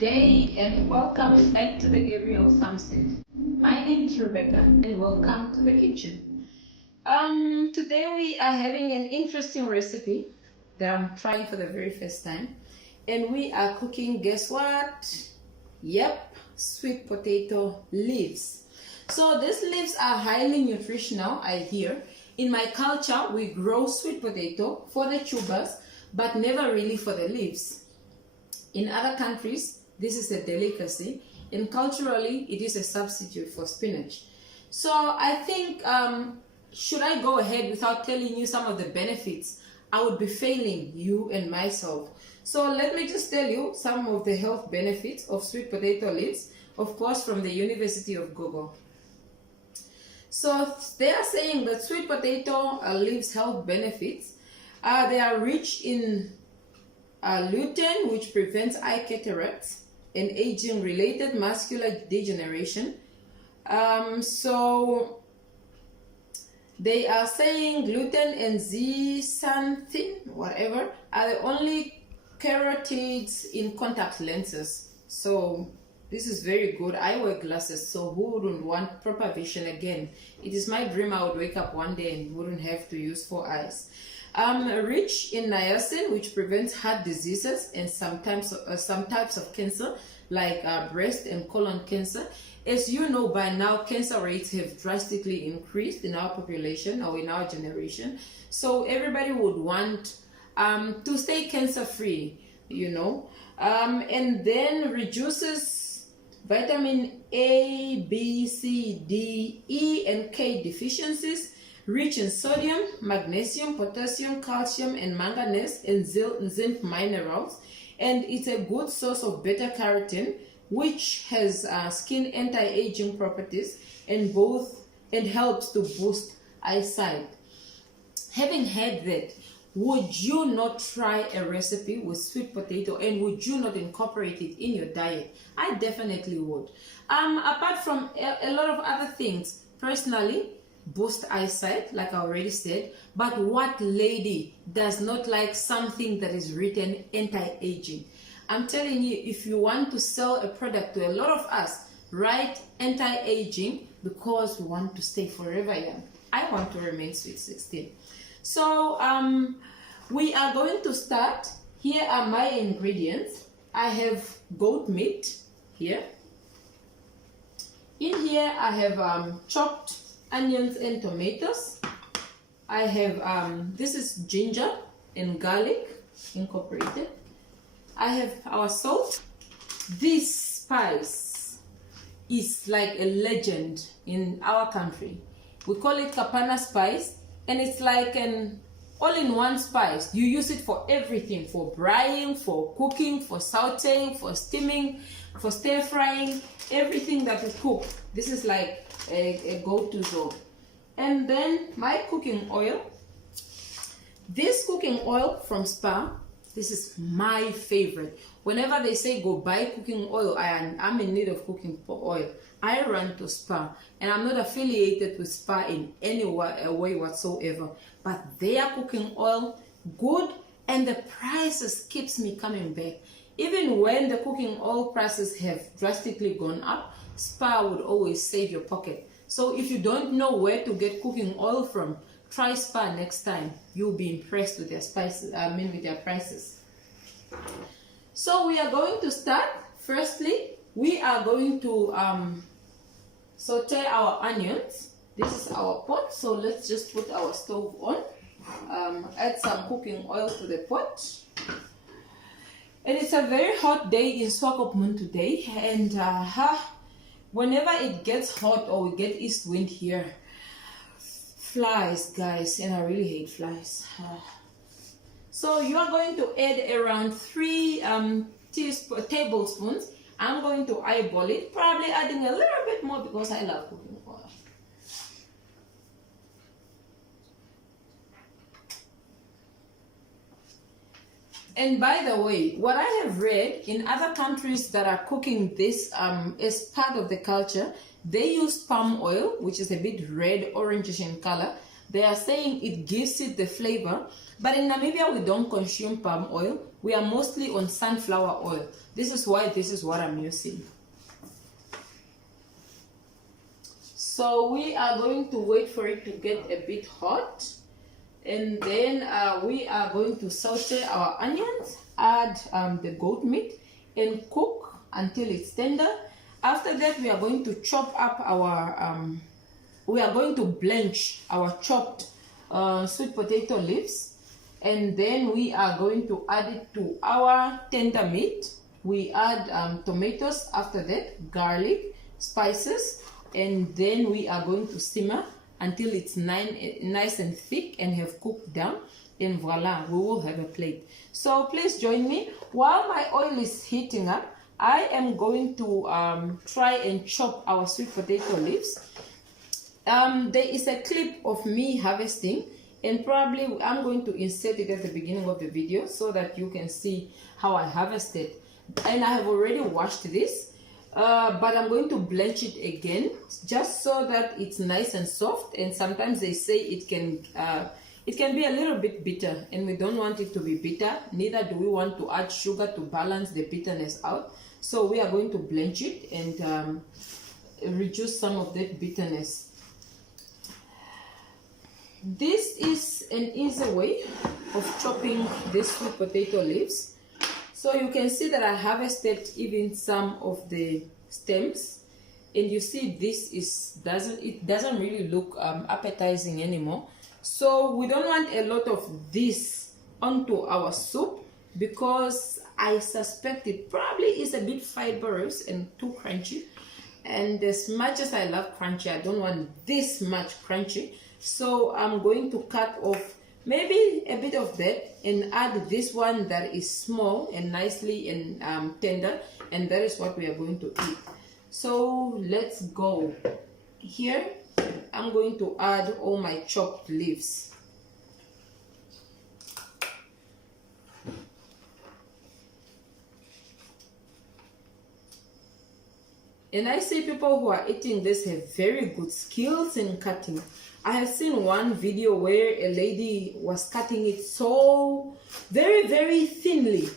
Day and welcome back to the area of Farmstead. My name is Rebecca and welcome to the kitchen. Today we are having an interesting recipe that I'm trying for the very first time, and we are cooking, guess what? Yep, sweet potato leaves. So these leaves are highly nutritional, I hear. In my culture, we grow sweet potato for the tubers, but never really for the leaves. In other countries, this is a delicacy, and culturally, it is a substitute for spinach. So I think, should I go ahead without telling you some of the benefits? I would be failing you and myself. So let me just tell you some of the health benefits of sweet potato leaves, of course, from the University of Google. So they are saying that sweet potato leaves health benefits. They are rich in lutein, which prevents eye cataracts and aging-related macular degeneration. So they are saying gluten and zeaxanthin, whatever, are the only carotides in contact lenses. So this is very good. I wear glasses, so who wouldn't want proper vision again? It is my dream I would wake up one day and wouldn't have to use 4 eyes. Rich in niacin, which prevents heart diseases and some types of cancer, like breast and colon cancer. As you know by now, cancer rates have drastically increased in our population or in our generation. So everybody would want to stay cancer-free, you know. And then reduces vitamin A, B, C, D, E, and K deficiencies, rich in sodium, magnesium, potassium, calcium, and manganese and zinc minerals. And it's a good source of beta-carotene, which has skin anti-aging properties and helps to boost eyesight. Having had that, would you not try a recipe with sweet potato, and would you not incorporate it in your diet? I definitely would. Apart from a lot of other things, personally, boost eyesight, like I already said, but what lady does not like something that is written anti-aging? I'm telling you, if you want to sell a product to a lot of us, write anti-aging, because we want to stay forever young. I want to remain sweet 16. So we are going to start. Here are my ingredients. I have goat meat here. In here I have chopped onions and tomatoes. I have this is ginger and garlic incorporated. I have our salt. This spice is like a legend in our country. We call it kapana spice, and it's like an all-in-one spice. You use it for everything, for braising, for cooking, for sauteing, for steaming, for stir frying, everything that you cook. This is like a go-to zone. And then my cooking oil. This cooking oil from Spa, this is my favorite. Whenever they say go buy cooking oil, I'm in need of cooking oil, I run to Spa. And I'm not affiliated with Spa in any way whatsoever. But their cooking oil, good, and the prices keeps me coming back. Even when the cooking oil prices have drastically gone up, Spa would always save your pocket. So if you don't know where to get cooking oil from, try Spa next time. You'll be impressed with their with their prices. So we are going to start. Firstly, we are going to saute our onions. This is our pot, so let's just put our stove on. Add some cooking oil to the pot. And it's a very hot day in Swakopmund today, and whenever it gets hot or we get east wind here, flies, guys, and I really hate flies. So you are going to add around 3 tablespoons. I'm going to eyeball it, probably adding a little bit more because I love cooking oil. And by the way, what I have read in other countries that are cooking this as part of the culture, they use palm oil, which is a bit red, orangish in color, They are saying it gives it the flavor. But in Namibia, we don't consume palm oil. We are mostly on sunflower oil. This is why this is what I'm using. So we are going to wait for it to get a bit hot. And then we are going to saute our onions, add the goat meat, and cook until it's tender. After that, we are going to chop up our, we are going to blanch our chopped sweet potato leaves. And then we are going to add it to our tender meat. We add tomatoes after that, garlic, spices, and then we are going to simmer until it's nice and thick and have cooked down. And voila, we will have a plate. So please join me. While my oil is heating up, I am going to try and chop our sweet potato leaves. There is a clip of me harvesting, and probably I'm going to insert it at the beginning of the video so that you can see how I harvested. And I have already washed this, but I'm going to blanch it again just so that it's nice and soft. And sometimes they say it can be a little bit bitter, and we don't want it to be bitter. Neither do we want to add sugar to balance the bitterness out. So we are going to blanch it and reduce some of that bitterness. This is an easy way of chopping these sweet potato leaves. So you can see that I harvested even some of the stems, and you see this doesn't really look appetizing anymore. So we don't want a lot of this onto our soup, because I suspect it probably is a bit fibrous and too crunchy. And as much as I love crunchy, I don't want this much crunchy. So I'm going to cut off maybe a bit of that and add this one that is small and nicely and tender, and that is what we are going to eat. So let's go. Here I'm going to add all my chopped leaves. And I see people who are eating this have very good skills in cutting. I have seen one video where a lady was cutting it so very, very thinly,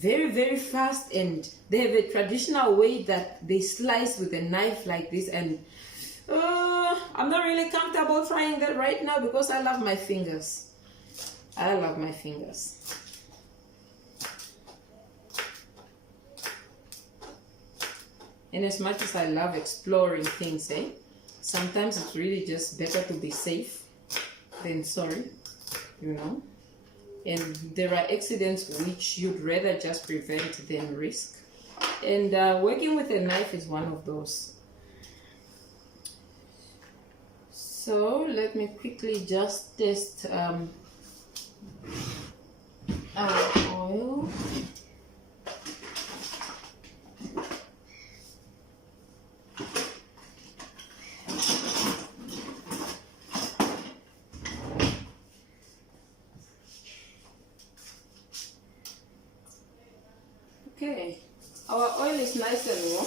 very, very fast, and they have a traditional way that they slice with a knife like this, and I'm not really comfortable trying that right now because I love my fingers. I love my fingers. And as much as I love exploring things, sometimes it's really just better to be safe than sorry, you know. And there are accidents which you'd rather just prevent than risk. And working with a knife is one of those. So let me quickly just test our oil. Okay, our oil is nice and warm.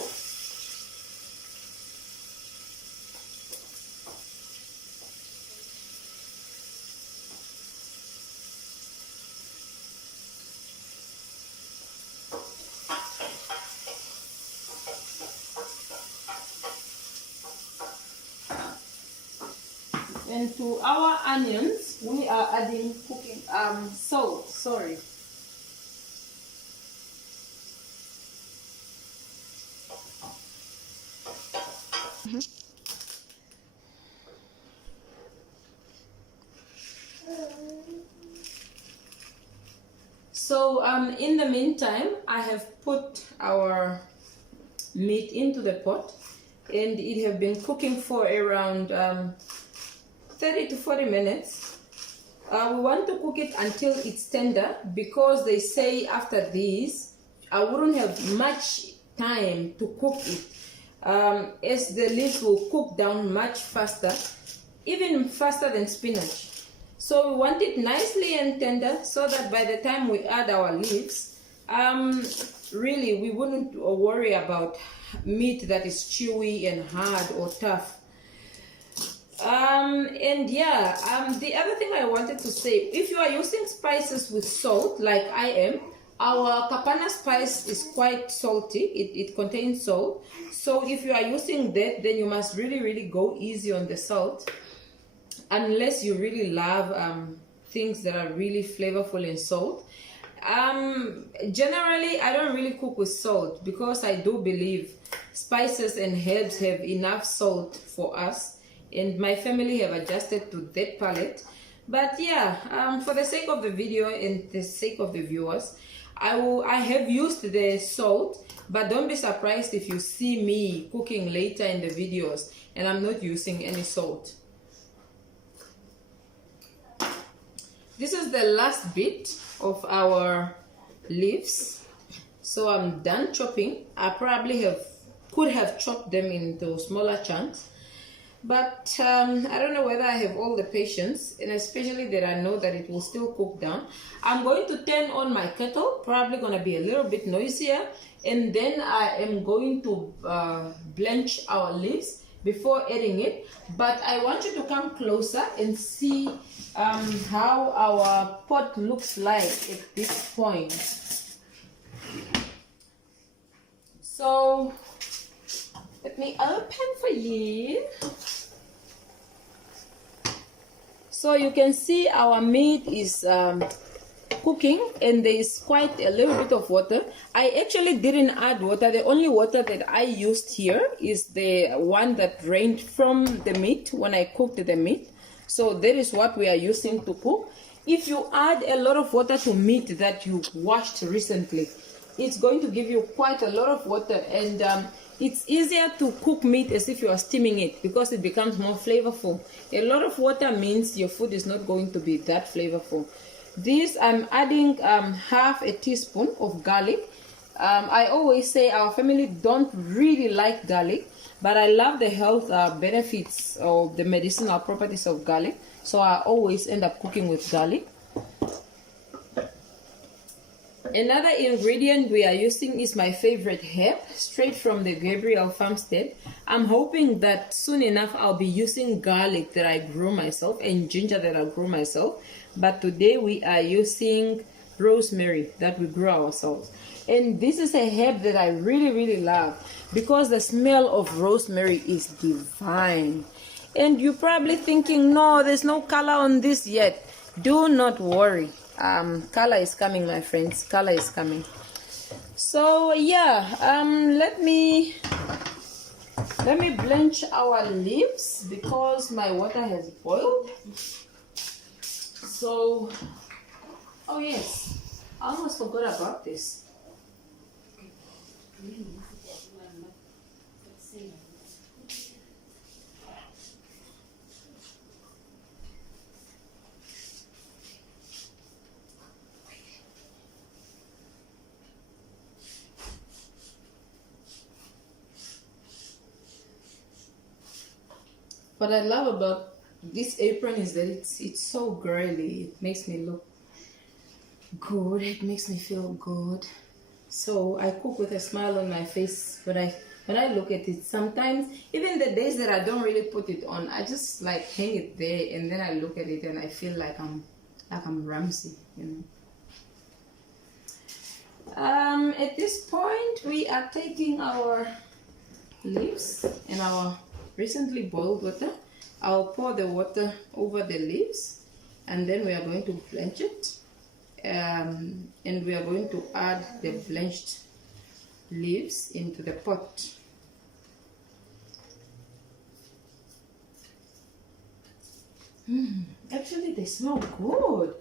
And to our onions, we are adding salt, sorry. So in the meantime, I have put our meat into the pot, and it have been cooking for around 30 to 40 minutes. We want to cook it until it's tender, because they say after this I wouldn't have much time to cook it, as the leaves will cook down much faster, even faster than spinach. So we want it nicely and tender, so that by the time we add our leaves, really we wouldn't worry about meat that is chewy and hard or tough. And yeah, the other thing I wanted to say, if you are using spices with salt like I am, our kapana spice is quite salty. It contains salt. So if you are using that, then you must really go easy on the salt, unless you really love things that are really flavorful in salt. Generally I don't really cook with salt, because I do believe spices and herbs have enough salt for us, and my family have adjusted to that palate. But yeah, for the sake of the video and the sake of the viewers, I have used the salt, but don't be surprised if you see me cooking later in the videos and I'm not using any salt. This is the last bit of our leaves, so I'm done chopping. I probably could have chopped them into smaller chunks, but I don't know whether I have all the patience, and especially that I know that it will still cook down. I'm going to turn on my kettle, probably going to be a little bit noisier, and then I am going to blanch our leaves before adding it. But I want you to come closer and see how our pot looks like at this point. So let me open for you. So you can see our meat is cooking, and there is quite a little bit of water. I actually didn't add water. The only water that I used here is the one that drained from the meat when I cooked the meat. So that is what we are using to cook. If you add a lot of water to meat that you washed recently, it's going to give you quite a lot of water, and it's easier to cook meat as if you are steaming it, because it becomes more flavorful. A lot of water means your food is not going to be that flavorful. This, I'm adding half a teaspoon of garlic. I always say our family don't really like garlic, but I love the health benefits or the medicinal properties of garlic, so I always end up cooking with garlic. Another ingredient we are using is my favorite herb, straight from the Gabriel farmstead. I'm hoping that soon enough I'll be using garlic that I grew myself and ginger that I grew myself. But today we are using rosemary that we grew ourselves. And this is a herb that I really love, because the smell of rosemary is divine. And you're probably thinking, no, there's no color on this yet. Do not worry. Color is coming, my friends. Color is coming. So yeah, let me blanch our leaves, because my water has boiled. So, oh yes, I almost forgot about this. What I love about this apron is that it's so girly. It makes me look good. It makes me feel good. So I cook with a smile on my face when I look at it. Sometimes, even the days that I don't really put it on, I just like hang it there, and then I look at it and I feel like I'm Ramsey, you know. At this point, we are taking our leaves and our recently boiled water. I'll pour the water over the leaves, and then we are going to blanch it, and we are going to add the blanched leaves into the pot. Actually, they smell good.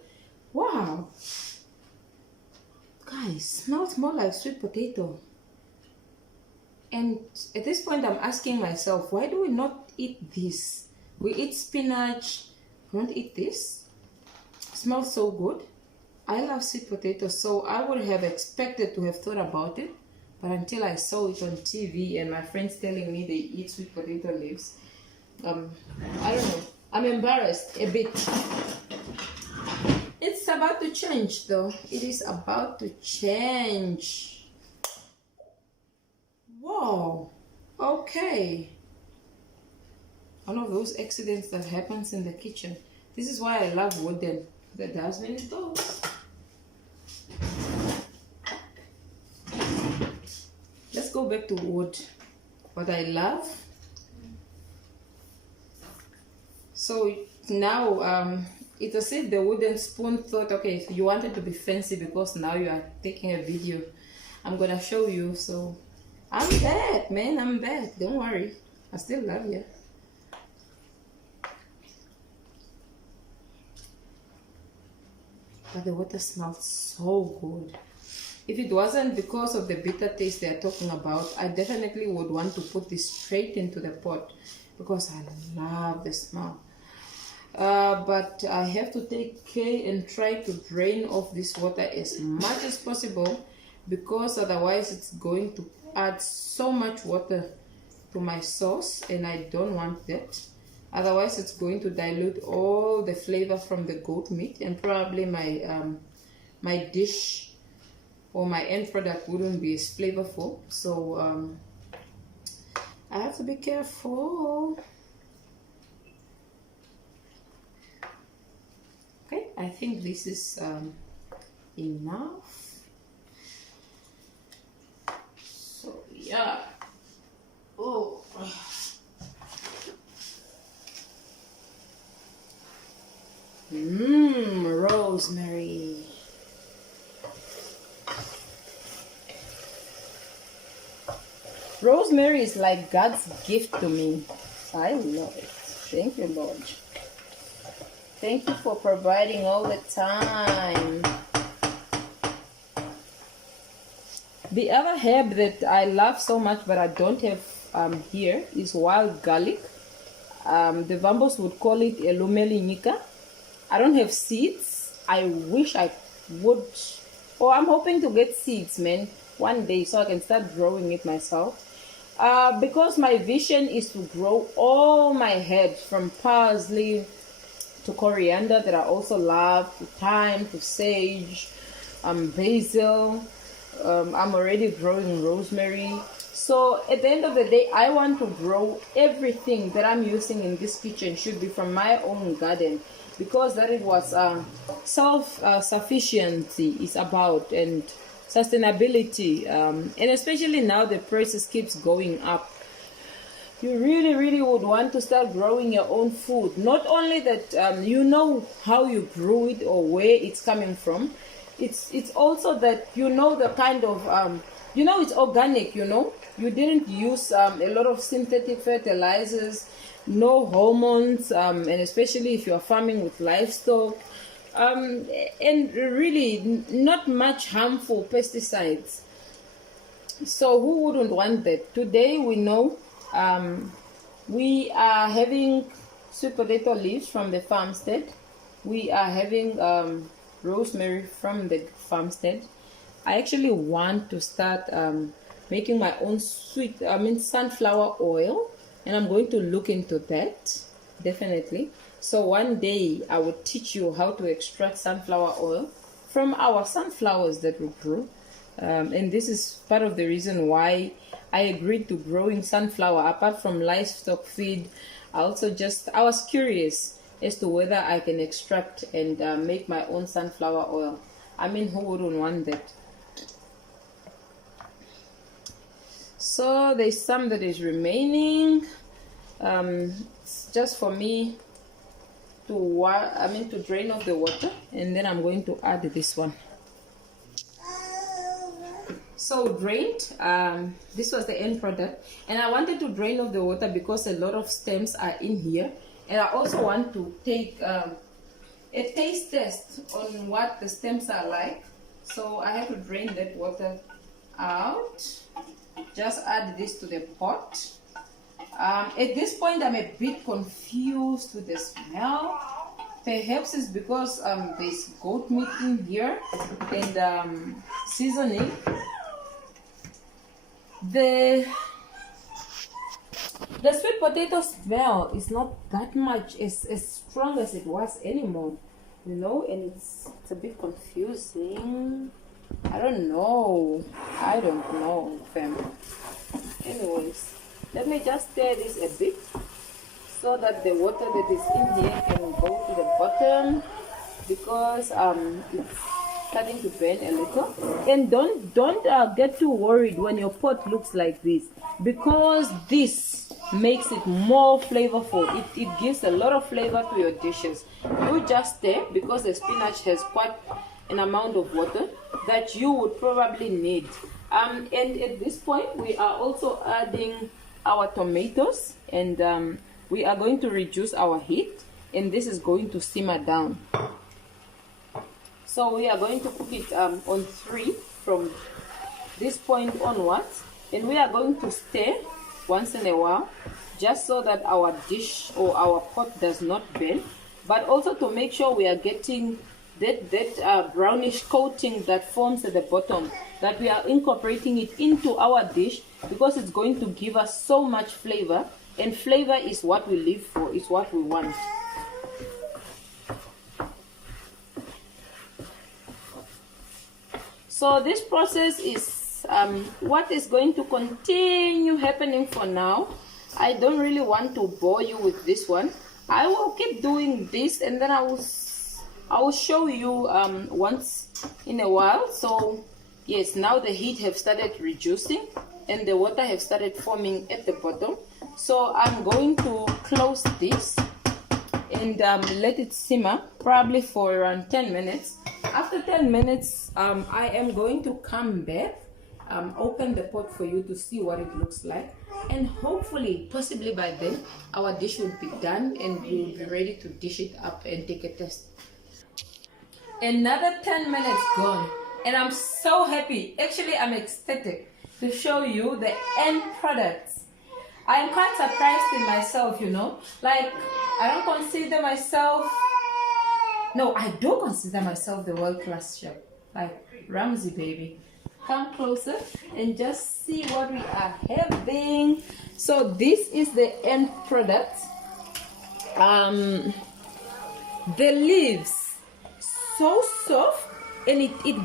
Wow, guys, smells more like sweet potato. And at this point, I'm asking myself, why do we not eat this? We eat spinach. We don't eat this. It smells so good. I love sweet potatoes, so I would have expected to have thought about it, but until I saw it on TV and my friends telling me they eat sweet potato leaves, I don't know. I'm embarrassed a bit. It's about to change, though. It is about to change. Whoa. Okay. One of those accidents that happens in the kitchen. This is why I love wooden. The dustbin it goes. Let's go back to wood. What I love. So now it was said the wooden spoon thought, okay, you wanted to be fancy because now you are taking a video. I'm gonna show you. So I'm back, man. I'm back. Don't worry. I still love you. But the water smells so good. If it wasn't because of the bitter taste they're talking about, I definitely would want to put this straight into the pot because I love the smell. But I have to take care and try to drain off this water as much as possible, because otherwise it's going to add so much water to my sauce, and I don't want that. Otherwise it's going to dilute all the flavor from the goat meat, and probably my dish or my end product wouldn't be as flavorful. So I have to be careful. Okay, I think this is enough. So yeah. Oh. Rosemary. Rosemary is like God's gift to me. I love it. Thank you, Lord. Thank you for providing all the time. The other herb that I love so much but I don't have here is wild garlic. The Vambos would call it elumelinika. I don't have seeds. I wish I would. Oh, I'm hoping to get seeds, man, one day so I can start growing it myself. Because my vision is to grow all my herbs, from parsley to coriander that I also love, to thyme, to sage, basil. I'm already growing rosemary. So at the end of the day, I want to grow everything that I'm using in this kitchen should be from my own garden, because that is what self-sufficiency is about, and sustainability, and especially now the prices keeps going up. You really would want to start growing your own food. Not only that you know how you grew it or where it's coming from, it's also that you know the kind of you know it's organic, you know, you didn't use a lot of synthetic fertilizers, no hormones, and especially if you're farming with livestock, and really not much harmful pesticides. So who wouldn't want that? Today we know we are having sweet potato leaves from the farmstead. We are having rosemary from the farmstead. I actually want to start making my own sunflower oil, and I'm going to look into that definitely. So one day I will teach you how to extract sunflower oil from our sunflowers that we grow. And this is part of the reason why I agreed to growing sunflower. Apart from livestock feed, I was curious as to whether I can extract and make my own sunflower oil. I mean, who wouldn't want that? So there's some that is remaining. It's just for me to drain off the water, and then I'm going to add this one. So drained, this was the end product, and I wanted to drain off the water because a lot of stems are in here, and I also want to take a taste test on what the stems are like. So I have to drain that water out. Just add this to the pot. At this point I'm a bit confused with the smell. Perhaps it's because there's goat meat in here and seasoning. The sweet potato smell is not that much as strong as it was anymore, you know, and it's a bit confusing. I don't know, fam. Anyways, let me just stir this a bit so that the water that is in here can go to the bottom, because it's starting to burn a little. And don't get too worried when your pot looks like this, because this makes it more flavorful. It gives a lot of flavor to your dishes. You just stir, because the spinach has quite an amount of water that you would probably need. And at this point we are also adding our tomatoes, and we are going to reduce our heat, and this is going to simmer down. So we are going to cook it on 3 from this point onwards, and we are going to stir once in a while, just so that our dish or our pot does not burn, but also to make sure we are getting that brownish coating that forms at the bottom, that we are incorporating it into our dish, because it's going to give us so much flavor, and flavor is what we live for, is what we want. So this process is what is going to continue happening for now. I don't really want to bore you with this one. I will keep doing this, and then I will show you once in a while. So yes, now the heat have started reducing and the water have started forming at the bottom. So I'm going to close this and let it simmer probably for around 10 minutes. After 10 minutes, I am going to come back, open the pot for you to see what it looks like, and hopefully, possibly by then, our dish will be done and we will be ready to dish it up and take a test. Another 10 minutes gone, and I'm so happy. Actually, I'm ecstatic to show you the end products. I'm quite surprised in myself, you know. Like, I don't consider myself... No, I do consider myself the world-class chef. Like, Ramsey, baby. Come closer and just see what we are having. So this is the end product. The leaves, so soft, and it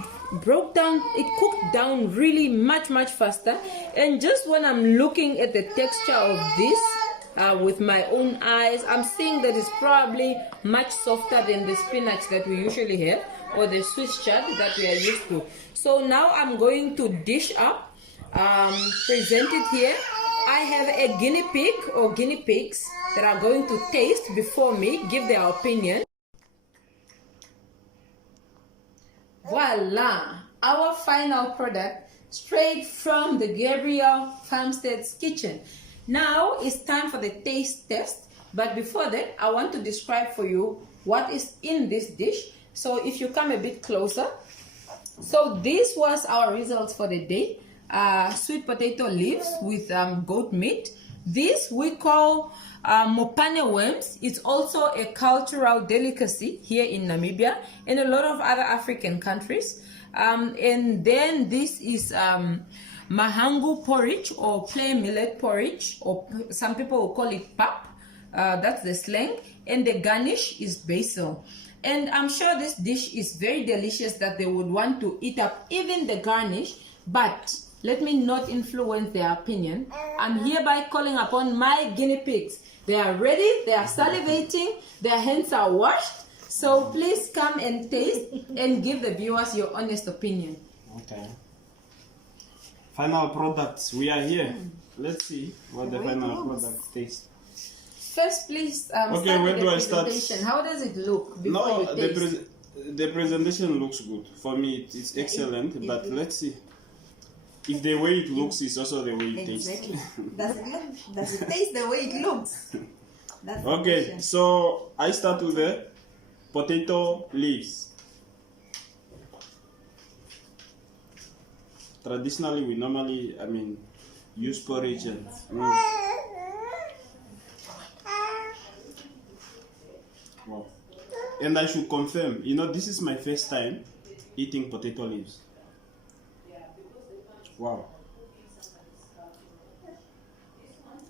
broke down, it cooked down really much faster. And just when I'm looking at the texture of this with my own eyes, I'm seeing that it's probably much softer than the spinach that we usually have, or the Swiss chard that we are used to. So now I'm going to dish up, present it here. I have a guinea pig or guinea pigs that are going to taste before me, give their opinion. Voila, our final product straight from the Gabriel Farmstead's kitchen. Now it's time for the taste test, but before that I want to describe for you what is in this dish. So if you come a bit closer, so this was our results for the day. Sweet potato leaves with goat meat. This we call mopane worms. It's also a cultural delicacy here in Namibia and a lot of other African countries. And then this is mahangu porridge, or plain millet porridge, or some people will call it pap. That's the slang. And the garnish is basil. And I'm sure this dish is very delicious that they would want to eat up even the garnish, but let me not influence their opinion. I'm hereby calling upon my guinea pigs. They are ready, they are salivating, their hands are washed. So please come and taste and give the viewers your honest opinion. Okay. Final products, we are here. Let's see what the final product tastes. First, please okay, where do I start? How does it look before no, you taste? The presentation looks good. For me, it's excellent, but let's see. If the way it looks is also the way it tastes. Does it taste the way it looks? That's okay, so I start with the potato leaves. Traditionally, we normally, use porridge and... Wow. And I should confirm, this is my first time eating potato leaves. Wow.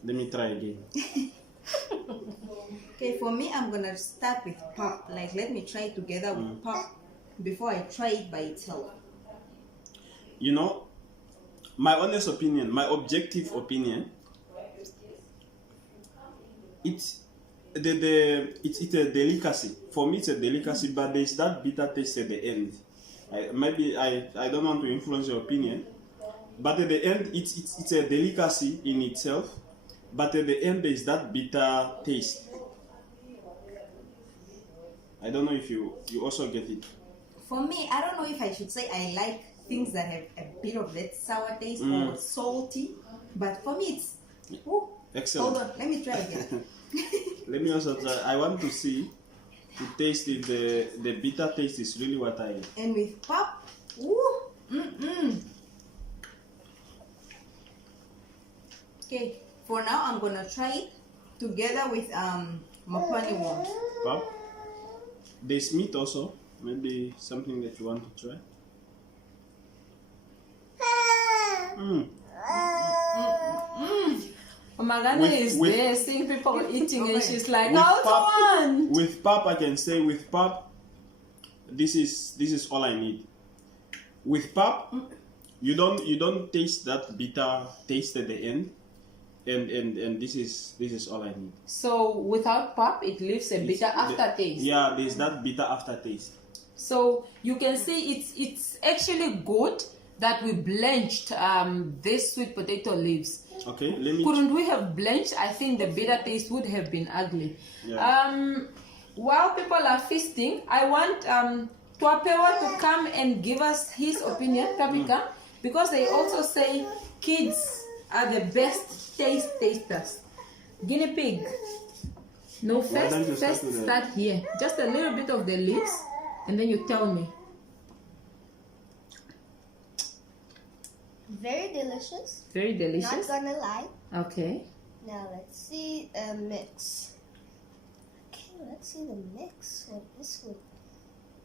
Let me try again. Okay, for me, I'm gonna start with pap. Like, let me try together with pap before I try it by itself. My honest opinion, my objective opinion, It's a delicacy. For me, it's a delicacy, but there's that bitter taste at the end. I don't want to influence your opinion, but at the end, it's a delicacy in itself. But at the end, there's that bitter taste. I don't know if you also get it. For me, I don't know if I should say I like things that have a bit of that sour taste or salty, but for me it's Excellent. hold on, let me try again. Let me also try. I want to see to taste it. The bitter taste is really what I. And with pop, okay, for now I'm gonna try it together with mapani worms. Pop. There's meat also. Maybe something that you want to try. Magana is there seeing people eating and she's like, With how pop, one? with pop, I can say with pop, this is all I need. With pop, you don't taste that bitter taste at the end, and this is all I need. So without pop, it leaves a bitter aftertaste. Yeah, there's that bitter aftertaste. So you can see it's actually good that we blanched these sweet potato leaves. Okay, let me. Couldn't we have blanched? I think the bitter taste would have been ugly. Yeah. While people are feasting, I want Twapewa to come and give us his opinion, Tapika, because they also say kids are the best tasters. Guinea pig. No, Why don't you first start start here. Just a little bit of the leaves, and then you tell me. Very delicious. Very Not delicious. gonna lie. Okay. Now let's see a mix. Okay, let's see the mix. What this would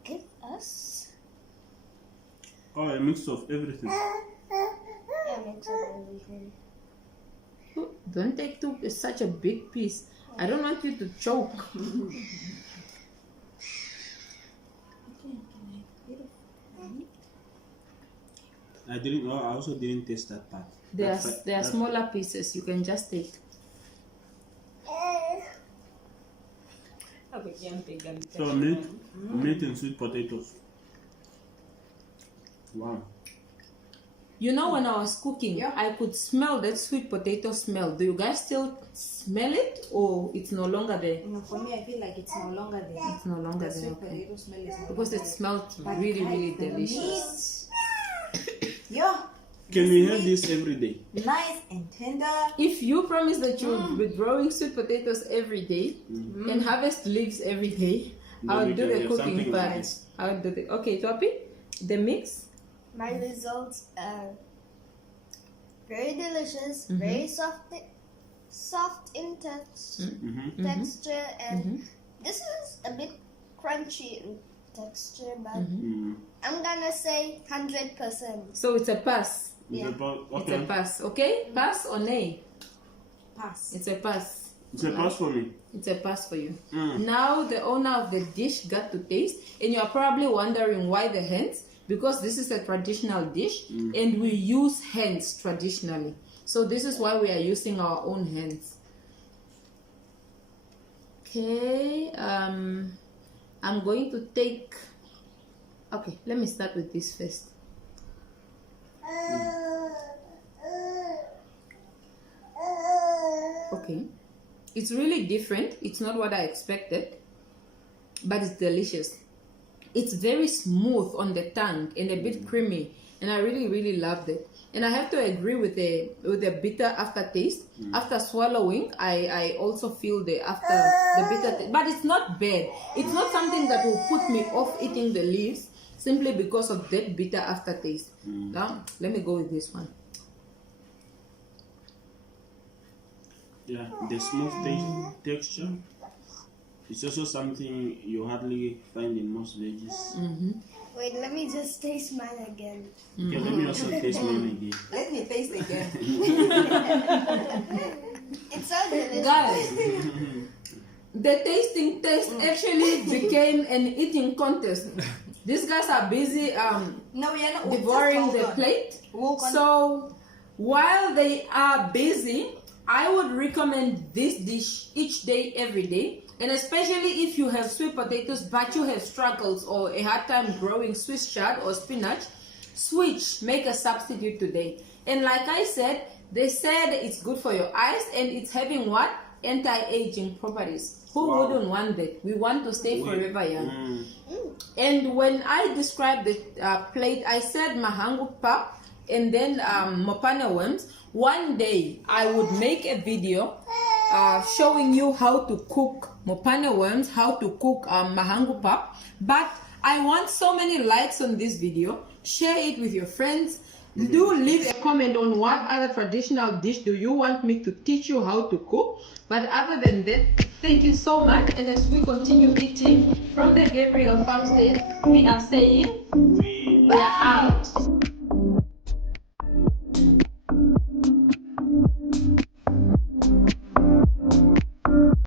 give us. Oh, a mix of everything. Yeah, mix of everything. Don't take such a big piece. I don't want you to choke. I didn't. Oh, I also didn't taste that part. There are smaller pieces. You can just take. So meat and sweet potatoes. Wow. You know, when I was cooking, I could smell that sweet potato smell. Do you guys still smell it, or it's no longer there? You know, for me, I feel like it's no longer there. It's no longer The there. sweet Okay. potato smell is no Because it longer smelled there. But really, guys, really the delicious. meat, yeah, Can we have this every day? nice and tender. If you promise that you'll be growing sweet potatoes every day and harvest leaves every day, Then I'll we do can the have cooking something like part. this. I'll do the Topi, the mix. My results are very delicious, very soft in texture, and this is a bit crunchy in texture, but I'm gonna say 100%. So it's a pass. Yeah. It's a Okay. pass. Okay? Pass or nay? Pass. It's a pass. It's a pass for me. It's a pass for you. Now the owner of the dish got to taste, and you're probably wondering why the hands, because this is a traditional dish and we use hands traditionally. So this is why we are using our own hands. Okay, I'm going to take, okay, let me start with this first. Okay, it's really different. It's not what I expected, but it's delicious. It's very smooth on the tongue and a bit creamy, and I really loved it. And I have to agree with the bitter aftertaste. After swallowing, I also feel the bitter taste, but it's not bad. It's not something that will put me off eating the leaves simply because of that bitter aftertaste. Now, let me go with this one. Yeah, the smooth texture. It's also something you hardly find in most veggies. Wait, let me just taste mine again. Okay, let me also taste mine again. Let me taste again. It's so delicious. Guys, the tasting test actually became an eating contest. These guys are busy No, we are not devouring just the hold on. plate. We'll So while they are busy, I would recommend this dish each day, every day. And especially if you have sweet potatoes but you have struggles or a hard time growing Swiss chard or spinach, switch, make a substitute today. And like I said, they said it's good for your eyes and it's having what? Anti-aging properties. Who wouldn't want that? We want to stay forever young. And when I described the plate, I said mahangu pap and then mopane worms. One day I would make a video showing you how to cook mopane worms, how to cook mahangu pap. But I want so many likes on this video. Share it with your friends. Do leave a comment on what other traditional dish do you want me to teach you how to cook. But other than that, thank you so much. And as we continue eating from the Gabriel farmstead, we are saying we are out.